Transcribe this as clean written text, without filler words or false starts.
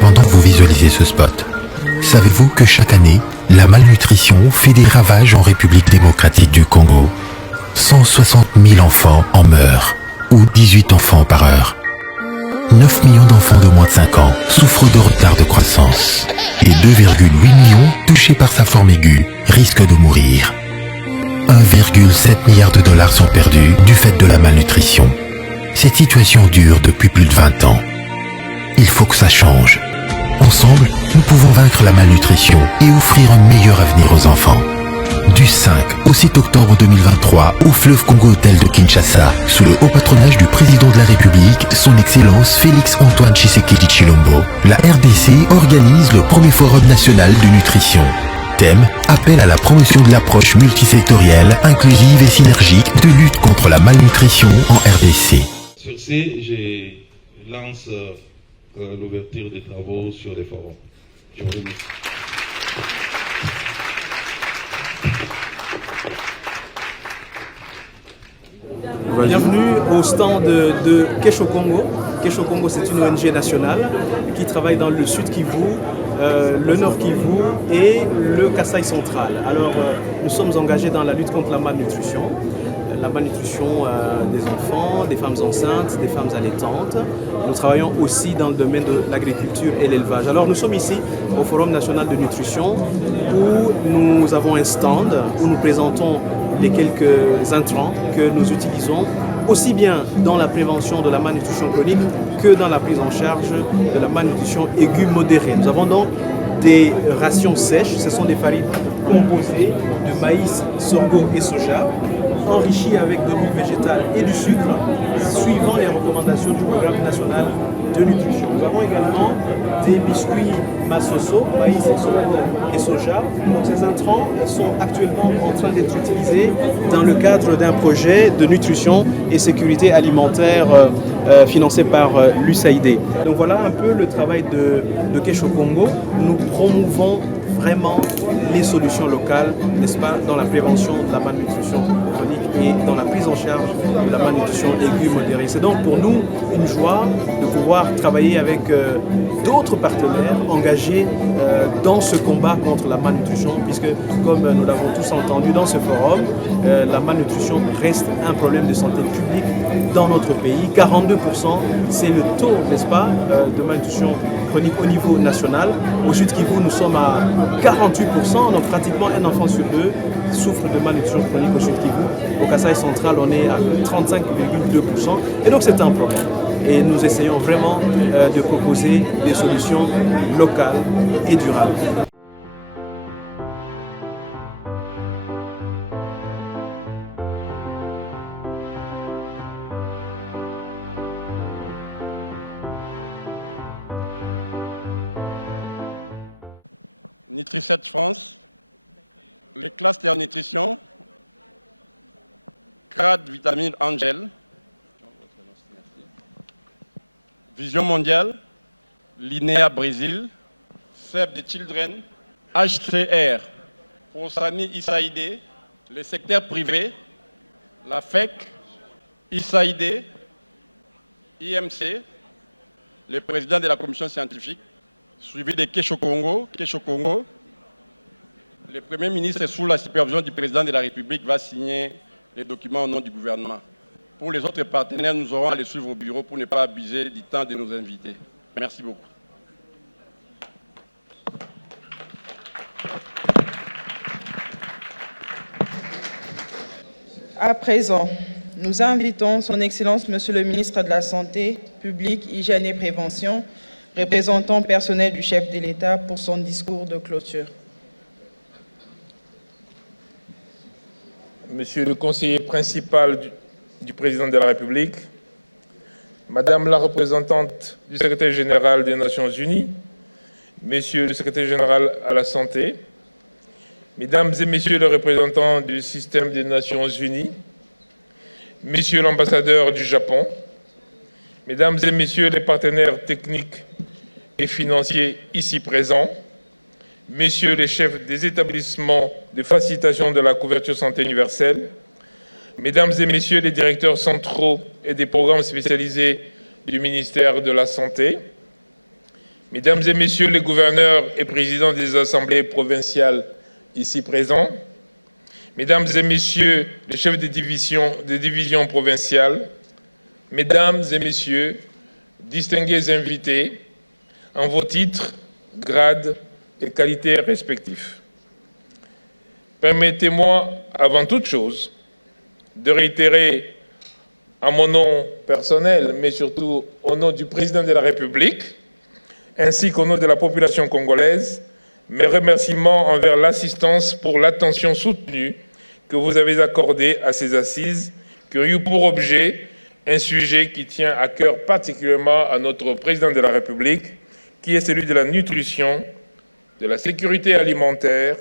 Pendant que vous visualisez ce spot, savez-vous que chaque année, la malnutrition fait des ravages en République démocratique du Congo? 160 000 enfants en meurent, ou 18 enfants par heure. 9 millions d'enfants de moins de 5 ans souffrent de retard de croissance et 2,8 millions touchés par sa forme aiguë risquent de mourir. 1,7 milliard de dollars sont perdus du fait de la malnutrition. Cette situation dure depuis plus de 20 ans. Il faut que ça change. Ensemble, nous pouvons vaincre la malnutrition et offrir un meilleur avenir aux enfants. Du 5 au 7 octobre 2023, au fleuve Congo-Hôtel de Kinshasa, sous le haut patronage du président de la République, son Excellence Félix-Antoine Tshisekedi Tshilombo, la RDC organise le premier forum national de nutrition. Thème: appel à la promotion de l'approche multisectorielle, inclusive et synergique de lutte contre la malnutrition en RDC. Sur ce, je lance l'ouverture des travaux sur les forums. Je vous remercie. Bienvenue au stand de Kesho Congo. Kesho Congo, c'est une ONG nationale qui travaille dans le Sud Kivu, le Nord Kivu et le Kasaï central. Alors, nous sommes engagés dans la lutte contre la malnutrition des enfants, des femmes enceintes, des femmes allaitantes. Nous travaillons aussi dans le domaine de l'agriculture et l'élevage. Alors, nous sommes ici au Forum national de nutrition où nous avons un stand où nous présentons les quelques intrants que nous utilisons aussi bien dans la prévention de la malnutrition chronique que dans la prise en charge de la malnutrition aiguë modérée. Nous avons donc des rations sèches, ce sont des farines composées de maïs, sorgho et soja, enrichies avec de l'huile végétale et du sucre, suivant les recommandations du programme national de nutrition. Nous avons également des biscuits Masoso, maïs, sorgho et soja. Donc ces intrants sont actuellement en train d'être utilisés dans le cadre d'un projet de nutrition et sécurité alimentaire financé par l'USAID. Donc voilà un peu le travail de Kesho Congo. Nous promouvons vraiment les solutions locales, n'est-ce pas, dans la prévention de la malnutrition chronique et dans la prise en charge de la malnutrition aiguë modérée. C'est donc pour nous une joie de pouvoir travailler avec d'autres partenaires engagés dans ce combat contre la malnutrition, puisque comme nous l'avons tous entendu dans ce forum, la malnutrition reste un problème de santé publique dans notre pays. 42%, c'est le taux, n'est-ce pas, de malnutrition chronique au niveau national. Au Sud Kivu, nous sommes à 48%, donc pratiquement un enfant sur deux souffre de malnutrition chronique au Sud Kivu. Au Kasaï central, on est à 35,2%. Et donc c'est un problème. Et nous essayons vraiment de proposer des solutions locales et durables. Nutri7 France, les clusters nutrition, CRAD Vitamine Angel, Vision Mondiale, Linea Brésil, Save the Children, HCR, Prosani ISAID, le secteur privé, la FEC, ISAID, IMC, le président de la commission scientifique, suivi de Kesho Congo. Le Premier ministre, sous la supervision du président de la République, va signer les documents au nom du gouvernement. Pour les autres partenaires, nous aurons à les suivre au bureau pour ne pas abuser du temps de nos invités. Merci beaucoup. À présent, nous invitons son Excellence, Monsieur le ministre de la Santé publique, Hygiène et Prévention, représentant personnel du chef de l'État, pour son discours de clôture. Monsieur le conseiller principal du président de la République, Madame la représentante du secrétaire général des Nations Unies, Monsieur le secrétaire général à la Santé, Mesdames et Messieurs les représentants du système des Nations Unies, Monsieur l'ambassadeur du Japon, Mesdames et Messieurs les partenaires techniques et financiers ici présents, Messieurs les chefs des établissements de facilitation de la couverture santé universelle, Mesdames et Messieurs les directeurs centraux et des programmes spécialisés du ministère de la Santé, Mesdames et Messieurs les gouverneurs et présidents des assemblées provinciales ici présents, Mesdames et Messieurs les chefs des divisions provinciales, Mesdames et Messieurs, distingués invités, en vos titres, grades et qualités respectifs. Permettez-moi, avant toute chose, de réitérer en mon nom personnel, mais surtout au nom du président de la République, ainsi qu'au nom de la population congolaise, mes remerciements envers l'assistance pour l'attention soutenue que vous avez accordée à ces assises, qui ont eu pour objet un sujet qui tient à cœur particulièrement à notre président de la République, qui est celui de la nutrition, de la sécurité alimentaire